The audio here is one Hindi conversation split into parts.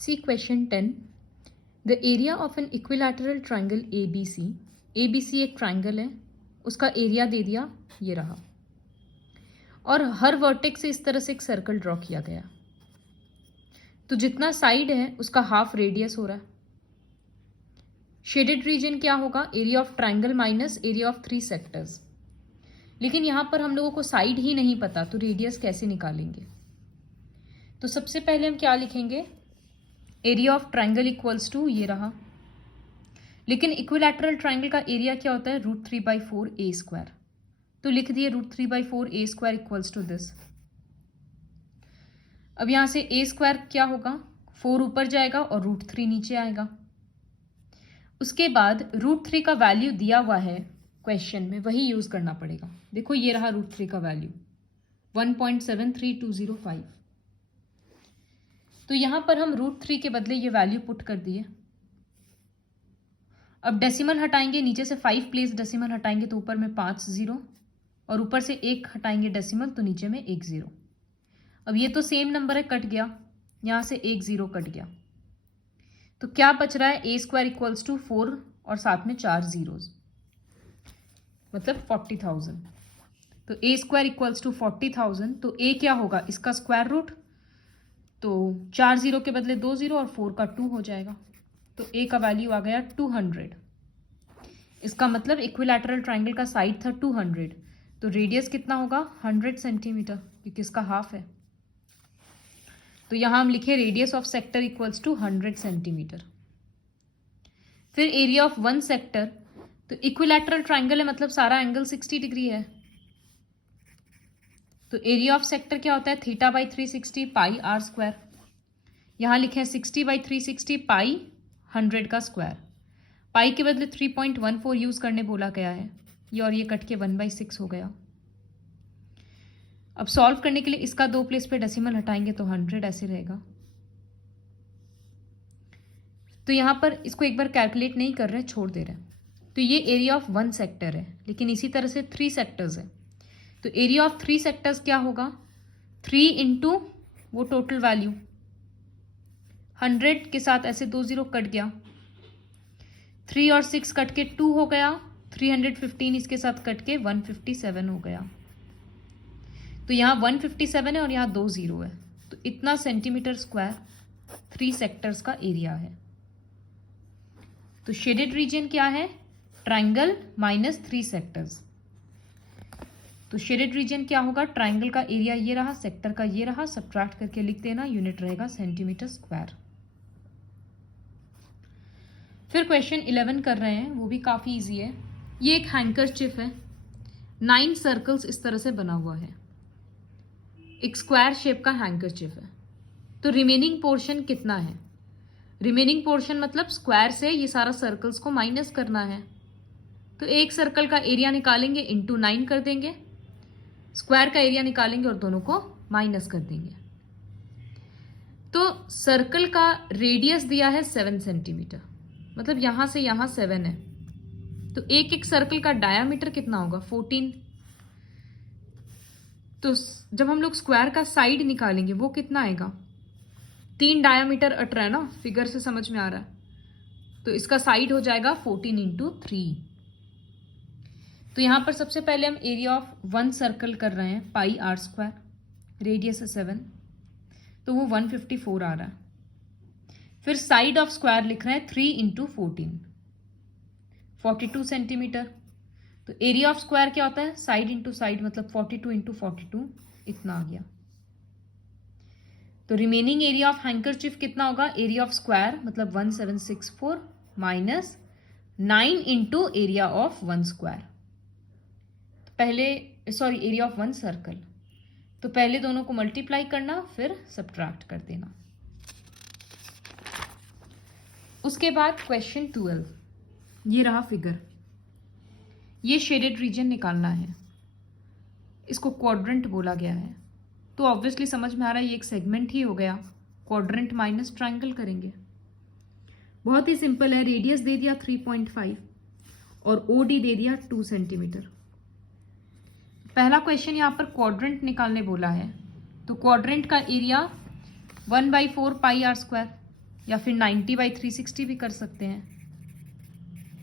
See question 10. The area of an equilateral triangle ABC. ABC एक ट्राइंगल है, उसका एरिया दे दिया, ये रहा, और हर वर्टेक्स से इस तरह से एक सर्कल ड्रॉ किया गया। तो जितना साइड है उसका हाफ रेडियस हो रहा है। शेडेड रीजन क्या होगा? Area of triangle minus area of 3 sectors. लेकिन यहां पर हम लोगों को साइड ही नहीं पता, तो रेडियस कैसे निकालेंगे? तो सबसे पहले हम क्या लिखेंगे? Area of triangle equals to ये रहा, लेकिन इक्विलैटरल ट्राइंगल का एरिया क्या होता है? √3/4 a²। तो लिख दिए √3/4 a² इक्वल्स टू दिस। अब यहां से a² क्या होगा? 4 ऊपर जाएगा और √3 नीचे आएगा। उसके बाद √3 का वैल्यू दिया हुआ है क्वेश्चन में, वही यूज करना पड़ेगा। देखो ये रहा √3 का वैल्यू 1.73205। तो यहां पर हम √3 के बदले ये वैल्यू पुट कर दिए। अब डेसिमल हटाएंगे, नीचे से 5 प्लेस डेसिमल हटाएंगे तो ऊपर में 5 0, और ऊपर से 1 हटाएंगे डेसिमल तो नीचे में 1 0। अब ये तो सेम नंबर है, कट गया, यहां से 1 0 कट गया, तो क्या बच रहा है? a² इक्वल्स टू 4 और साथ में 4 zeros, मतलब 40,000। तो a² इक्वल्स टू 40,000। तो a क्या होगा? इसका स्क्वायर रूट, तो 4 0 के बदले 2 0 और 4 का 2 हो जाएगा। तो a का वैल्यू आ गया 200। इसका मतलब इक्विलैटरल ट्राइंगल का साइड था 200, तो रेडियस कितना होगा? 100 सेंटीमीटर, क्योंकि इसका हाफ है। तो यहां हम लिखे radius of sector equals to 100 centimetre. फिर एरिया ऑफ 1 सेक्टर, तो इक्विलैटरल ट्राइंगल है मतलब सारा एंगल 60 डिग्री है। तो एरिया ऑफ सेक्टर क्या होता है? θ/360 πr²। यहां लिखे 60/360 पाई 100 का स्क्वायर। पाई के बदले 3.14 यूज करने बोला गया है, ये और ये कट के 1/6 हो गया। अब सॉल्व करने के लिए इसका 2 प्लेस पे डेसिमल हटाएंगे तो 100 ऐसे रहेगा। तो यहां पर इसको एक बार कैलकुलेट नहीं कर रहे, छोड़ दे रहे हैं। तो ये एरिया ऑफ 1 सेक्टर है, लेकिन इसी तरह से 3 सेक्टर्स है। तो एरिया ऑफ 3 सेक्टर्स क्या होगा? 3 इंटू वो टोटल वैल्यू 100 के साथ ऐसे 2 0 कट गया, 3 और 6 कट के 2 हो गया, 315 इसके साथ कट के 157 हो गया। तो यहाँ 157 है और यहाँ 2 0 है, तो इतना सेंटीमीटर स्क्वायर 3 सेक्टर्स का एरिया है। तो शेडेड रीजन क्या है? Triangle minus 3 sectors. तो शेडेड रीजन क्या होगा? ट्राइंगल का एरिया ये रहा, सेक्टर का ये रहा, सब्ट्रैक्ट करके लिख देना, यूनिट रहेगा सेंटीमीटर स्क्वायर। फिर क्वेश्चन 11 कर रहे हैं, वो भी काफी इजी है। ये एक हैंकरचिफ है, 9 सर्कल्स इस तरह से बना हुआ है, एक स्क्वायर शेप का हैंकरचिफ है। तो रिमेनिंग पोर्शन कितना है? रिमेनिंग पोर्शन मतलब स्क्वायर से ये सारा सर्कल्स को माइनस करना है। तो एक सर्कल का एरिया निकालेंगे, इंटू 9 कर देंगे, स्क्वायर का एरिया निकालेंगे और दोनों को माइनस कर देंगे। तो सर्कल का रेडियस दिया है 7 सेंटीमीटर, मतलब यहां से यहां 7 है। तो एक एक सर्कल का डायामीटर कितना होगा? 14। तो जब हम लोग स्क्वायर का साइड निकालेंगे वो कितना आएगा? 3 डायामीटर अट रहा है ना, फिगर से समझ में आ रहा है। तो इसका साइड हो जाएगा 14 इंटू 3। तो यहां पर सबसे पहले हम एरिया ऑफ 1 सर्कल कर रहे हैं, πr², रेडियस है 7, तो वो 154 आ रहा है। फिर साइड ऑफ स्क्वायर लिख रहे हैं 3 इंटू 14, 42 सेंटीमीटर। तो एरिया ऑफ स्क्वायर क्या होता है? साइड इंटू साइड, मतलब 42 इंटू 42, इतना आ गया। तो रिमेनिंग एरिया ऑफ हैंकरचिफ कितना होगा? एरिया ऑफ स्क्वायर मतलब 1764 minus 9 into area of 1 square. पहले एरिया ऑफ 1 सर्कल, तो पहले दोनों को मल्टीप्लाई करना, फिर सब्ट्रैक्ट कर देना। उसके बाद क्वेश्चन 12, ये रहा फिगर। ये शेडेड रीजन निकालना है, इसको क्वाड्रेंट बोला गया है। तो ऑब्वियसली समझ में आ रहा है ये एक सेगमेंट ही हो गया, क्वाड्रेंट माइनस ट्राइंगल करेंगे। बहुत ही सिंपल है, रेडियस दे दिया 3.5 और OD दे दिया 2 सेंटीमीटर। पहला क्वेश्चन यहाँ पर क्वाड्रेंट निकालने बोला है, तो क्वाड्रेंट का एरिया 1/4 πr²। या फिर 90/360 भी कर सकते हैं,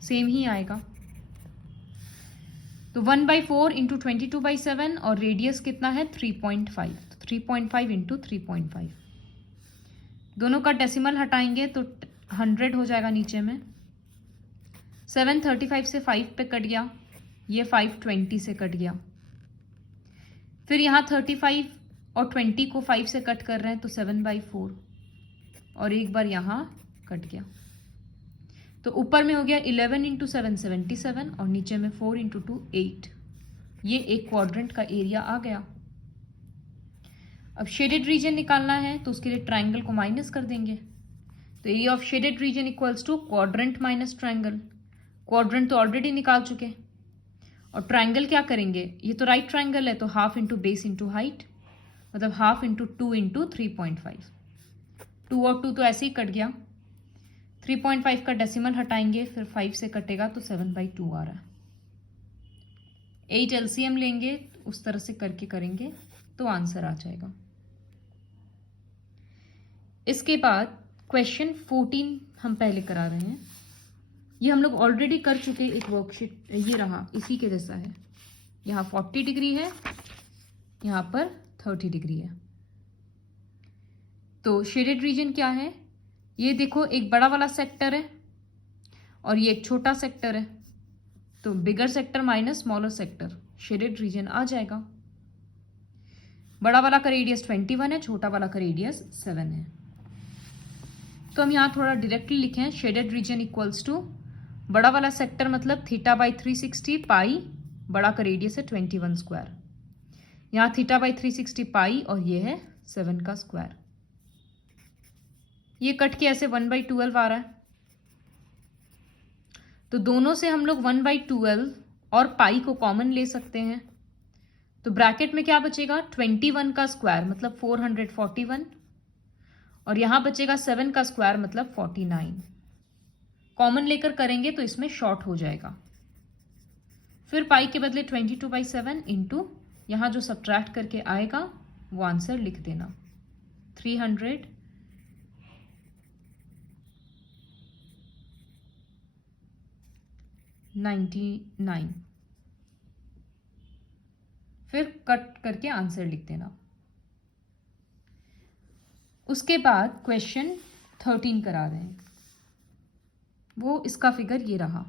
सेम ही आएगा। तो 1/4 इंटू 22/7 और रेडियस कितना है 3.5, तो 3.5 इंटू 3.5, दोनों का डेसिमल हटाएंगे तो 100 हो जाएगा नीचे में। 7 35 से 5 पे कट गया, ये 5 20 से कट गया। फिर यहाँ 35 और 20 को 5 से कट कर रहे हैं तो 7/4 और एक बार यहाँ कट गया। तो ऊपर में हो गया 11 इंटू 7 77 और नीचे में 4 इंटू 2 8। ये एक क्वाड्रेंट का एरिया आ गया। अब शेडेड रीजन निकालना है तो उसके लिए ट्रायंगल को माइनस कर देंगे। तो area of shaded region equals to quadrant minus triangle. Quadrant तो ऑलरेडी निकाल चुके, और ट्रायंगल क्या करेंगे, ये तो राइट ट्रायंगल है तो half into base into height, मतलब हाफ इंटू 2 इंटू 3.5। 2 और 2 तो ऐसे ही कट गया। 3.5 का डेसिमल हटाएंगे, फिर 5 से कटेगा तो 7/2 आ रहा है। 8 LCM लेंगे, उस तरह से करके करेंगे तो आंसर आ जाएगा। इसके बाद क्वेश्चन 14 हम पहले करा रहे हैं। ये हम लोग ऑलरेडी कर चुके एक वर्कशीट, ये रहा इसी के जैसा है। यहाँ 40 डिग्री है, यहाँ पर 30 डिग्री है। तो शेडेड रीजन क्या है, ये देखो एक बड़ा वाला सेक्टर है और ये एक छोटा सेक्टर है, तो bigger sector minus smaller sector, shaded region आ जाएगा। बड़ा वाला का रेडियस 21 है, छोटा वाला का रेडियस 7 है। तो हम यहाँ थोड़ा डायरेक्टली लिखें, शेडेड रीजन इक्वल्स टू बड़ा वाला सेक्टर मतलब θ/360 पाई, बड़ा का रेडियस है 21 स्क्वायर, यहाँ θ/360 पाई और ये है 7 का स्क्वायर। ये कट के ऐसे 1/12 आ रहा है, तो दोनों से हम लोग 1/12 और पाई को कॉमन ले सकते हैं। तो ब्रैकेट में क्या बचेगा, 21 का स्क्वायर मतलब 441 और यहां बचेगा 7 का स्क्वायर मतलब 49। कॉमन लेकर करेंगे तो इसमें शॉर्ट हो जाएगा। फिर पाई के बदले 22/7 इंटू यहां जो सब्ट्रैक्ट करके आएगा वो आंसर लिख देना, 399। फिर कट करके आंसर लिख देना। उसके बाद क्वेश्चन 13 करा रहे हैं, वो इसका फिगर ये रहा।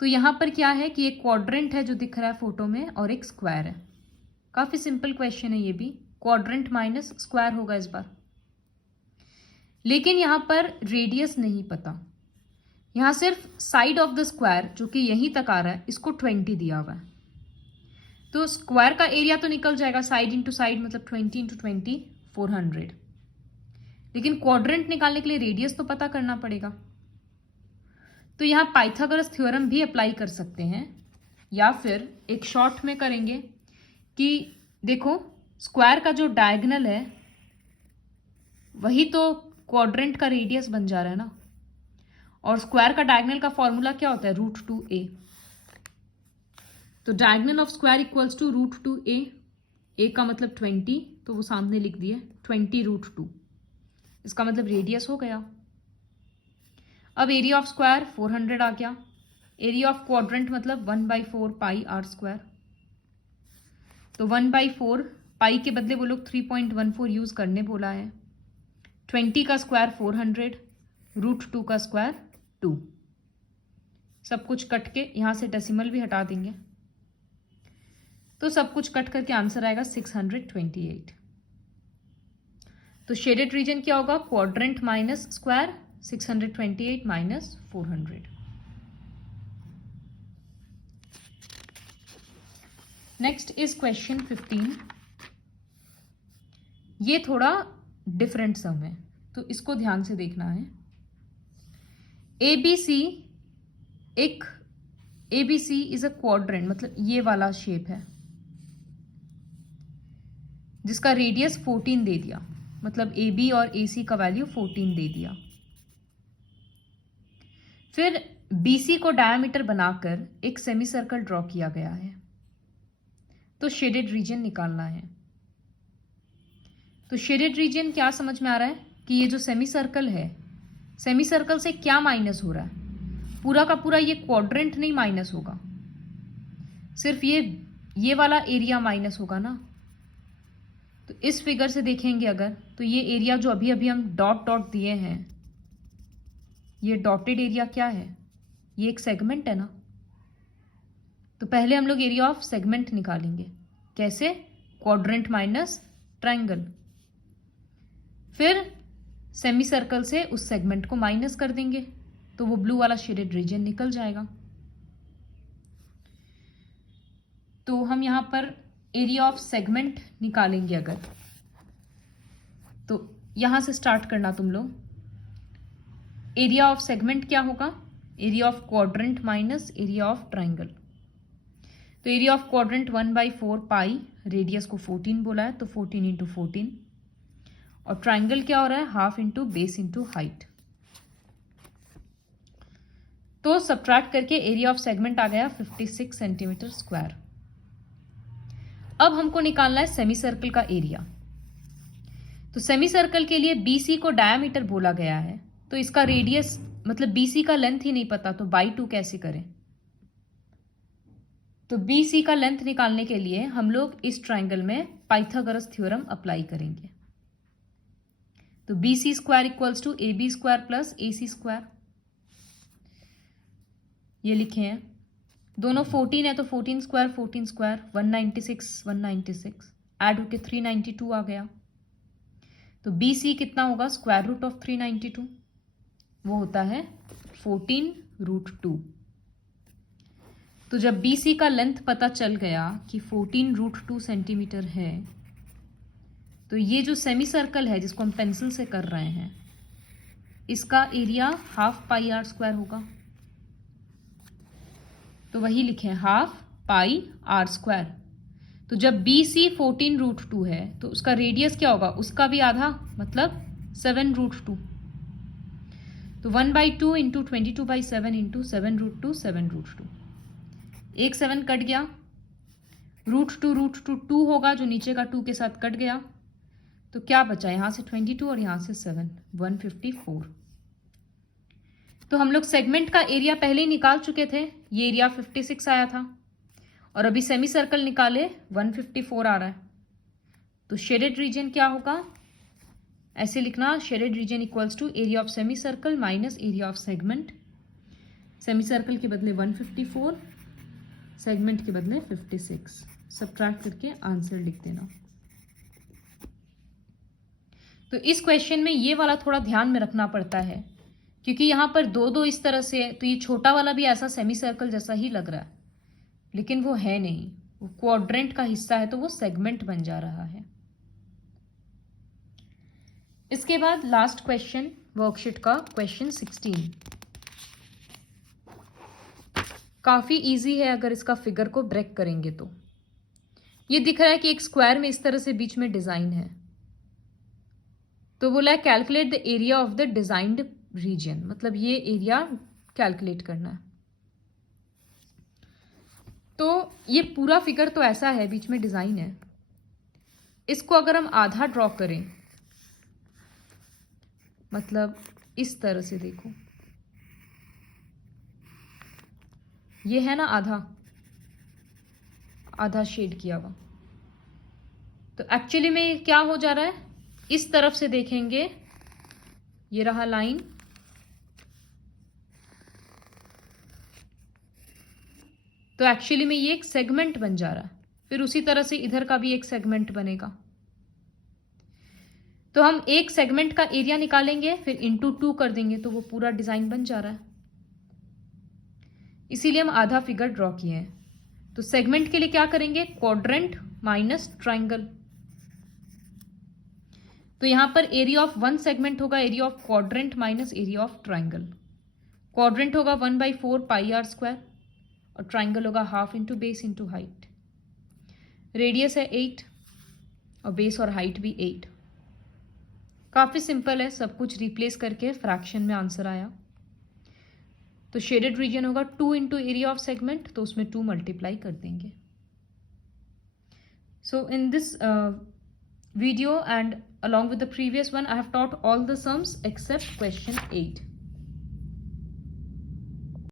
तो यहां पर क्या है कि एक क्वाड्रेंट है जो दिख रहा है फोटो में और एक स्क्वायर है। काफी सिंपल क्वेश्चन है ये भी, क्वाड्रेंट माइनस स्क्वायर होगा इस बार। लेकिन यहां पर रेडियस नहीं पता, यहां सिर्फ साइड ऑफ द स्क्वायर जो कि यहीं तक आ रहा है इसको 20 दिया हुआ है। तो स्क्वायर का एरिया तो निकल जाएगा, साइड इंटू साइड मतलब 20 इंटू 20 400। लेकिन क्वाड्रेंट निकालने के लिए रेडियस तो पता करना पड़ेगा। तो यहां पाइथागोरस थ्योरम भी अप्लाई कर सकते हैं, या फिर एक शॉर्ट में करेंगे कि देखो स्क्वायर का जो डायगोनल है वही तो क्वाड्रेंट का रेडियस बन जा रहा है ना, और स्क्वायर का डायगोनल का फॉर्मूला क्या होता है, √2a। तो diagonal of square equals to √2a, a का मतलब 20 तो वो सामने लिख दिए 20√2, इसका मतलब रेडियस हो गया। अब एरिया ऑफ स्क्वायर 400 आ गया, एरिया ऑफ क्वाड्रेंट मतलब 1/4 पाई r स्क्वायर। तो 1/4 पाई के बदले वो लोग 3.14 यूज करने बोला है। 20 का स्क्वायर 400, √2 का स्क्वायर 2। सब कुछ कट के यहां से डेसिमल भी हटा देंगे, तो सब कुछ कट करके आंसर आएगा 628। तो शेडेड रीजन क्या होगा, quadrant minus square, 628 minus 400। Next is question 15। ये थोड़ा डिफरेंट सम है तो इसको ध्यान से देखना है। ABC इज अ क्वाड्रेंट, मतलब ये वाला शेप है जिसका रेडियस 14 दे दिया, मतलब AB और AC का वैल्यू 14 दे दिया। फिर BC को डायमीटर बनाकर एक सेमी सर्कल ड्रॉ किया गया है। तो शेडेड रीजन निकालना है। तो शेडेड रीजन क्या समझ में आ रहा है, कि ये जो सेमी सर्कल है, सेमी सर्कल से क्या माइनस हो रहा है? पूरा का पूरा ये क्वाड्रेंट नहीं माइनस होगा, सिर्फ ये वाला एरिया माइनस होगा ना। तो इस फिगर से देखेंगे अगर, तो ये एरिया जो अभी अभी हम डॉट डॉट दिए हैं, ये डॉटेड एरिया क्या है? ये एक सेगमेंट है ना। तो पहले हम लोग एरिया ऑफ सेगमेंट निकालेंगे। कैसे? Quadrant minus triangle. फिर सेमी सर्कल से उस सेगमेंट को माइनस कर देंगे, तो वो ब्लू वाला शेडेड रीजन निकल जाएगा। तो हम यहां पर एरिया ऑफ सेगमेंट निकालेंगे अगर, तो यहां से स्टार्ट करना तुम लोग। एरिया ऑफ सेगमेंट क्या होगा? Area of quadrant minus area of triangle. तो area of quadrant 1/4 pi, radius को 14 बोला है तो 14 इंटू 14, और ट्रायंगल क्या हो रहा है? Half into base into height. तो सब्ट्रैक्ट करके एरिया ऑफ सेगमेंट आ गया 56 सेंटीमीटर स्क्वायर। अब हमको निकालना है सेमी सर्कल का एरिया। तो सेमी सर्कल के लिए BC को डायामीटर बोला गया है, तो इसका रेडियस मतलब BC का लेंथ ही नहीं पता, तो बाई 2 कैसे करें? तो BC का लेंथ निकालने के लिए हम लोग इस ट्रायंगल में पाइथागोरस थ्योरम अप्लाई करेंगे। तो BC square equals to AB square plus AC square, ये लिखे हैं। दोनों 14 है तो 14 स्क्वायर 196 196 ऐड होके 392 आ गया। तो BC कितना होगा? स्क्वायर रूट ऑफ 392, वो होता है 14√2। तो जब BC का लेंथ पता चल गया कि 14√2 सेंटीमीटर है, तो ये जो सेमी सर्कल है जिसको हम पेंसिल से कर रहे हैं, इसका area half pi r square होगा। तो वही लिखे हाफ पाई आर स्क्वायर। तो जब BC 14√2 है तो उसका रेडियस क्या होगा? उसका भी आधा, मतलब 7√2। तो 1/2 इंटू 22/7 इंटू 7√2 7√2, एक 7 कट गया, √2 2 होगा, जो नीचे का 2 के साथ कट गया, तो क्या बचा? यहां से 22 और यहां से 7, 154। तो हम लोग सेगमेंट का एरिया पहले ही निकाल चुके थे, ये एरिया 56 आया था, और अभी सेमी सर्कल निकाले 154 आ रहा है। तो शेडेड रीजन क्या होगा? ऐसे लिखना, shaded region equals to area of semicircle minus area of segment. Semicircle के बदले 154, सेगमेंट के बदले 56। सब्ट्रैक्ट करके आंसर लिख देना। तो इस क्वेश्चन में ये वाला थोड़ा ध्यान में रखना पड़ता है, क्योंकि यहां पर दो इस तरह से है, तो ये छोटा वाला भी ऐसा सेमी सर्कल जैसा ही लग रहा है, लेकिन वो है नहीं, वो क्वाड्रेंट का हिस्सा है, तो वो सेगमेंट बन जा रहा है। इसके बाद लास्ट क्वेश्चन वर्कशीट का क्वेश्चन 16। काफी इजी है अगर इसका फिगर को ब्रेक करेंगे तो। ये दिख रहा है कि एक स्क्वायर में इस तरह से बीच में डिजाइन है, तो बोला है calculate the area of the designed region, मतलब ये एरिया कैलकुलेट करना है। तो ये पूरा फिगर तो ऐसा है, बीच में डिजाइन है। इसको अगर हम आधा ड्रॉ करें, मतलब इस तरह से देखो, ये है ना आधा शेड किया हुआ, तो एक्चुअली में ये क्या हो जा रहा है? इस तरफ से देखेंगे, ये रहा लाइन, तो एक्चुअली में ये एक सेगमेंट बन जा रहा है। फिर उसी तरह से इधर का भी एक सेगमेंट बनेगा। तो हम एक सेगमेंट का एरिया निकालेंगे, फिर इंटू 2 कर देंगे, तो वो पूरा डिजाइन बन जा रहा है। इसीलिए हम आधा फिगर ड्रॉ किए हैं। तो सेगमेंट के लिए क्या करेंगे? Quadrant minus triangle. तो यहां पर एरिया ऑफ वन सेगमेंट होगा area of quadrant minus area of triangle. Quadrant होगा 1/4 पाई आर स्क्वायर, और ट्रायंगल होगा half into base into height. Radius है 8 और बेस और हाइट भी 8। काफी सिंपल है, सब कुछ रिप्लेस करके फ्रैक्शन में आंसर आया। तो शेडेड रीजन होगा 2 इंटू एरिया ऑफ सेगमेंट, तो उसमें 2 मल्टीप्लाई कर देंगे। So in this video and along with the previous one, I have taught all the sums except question 8.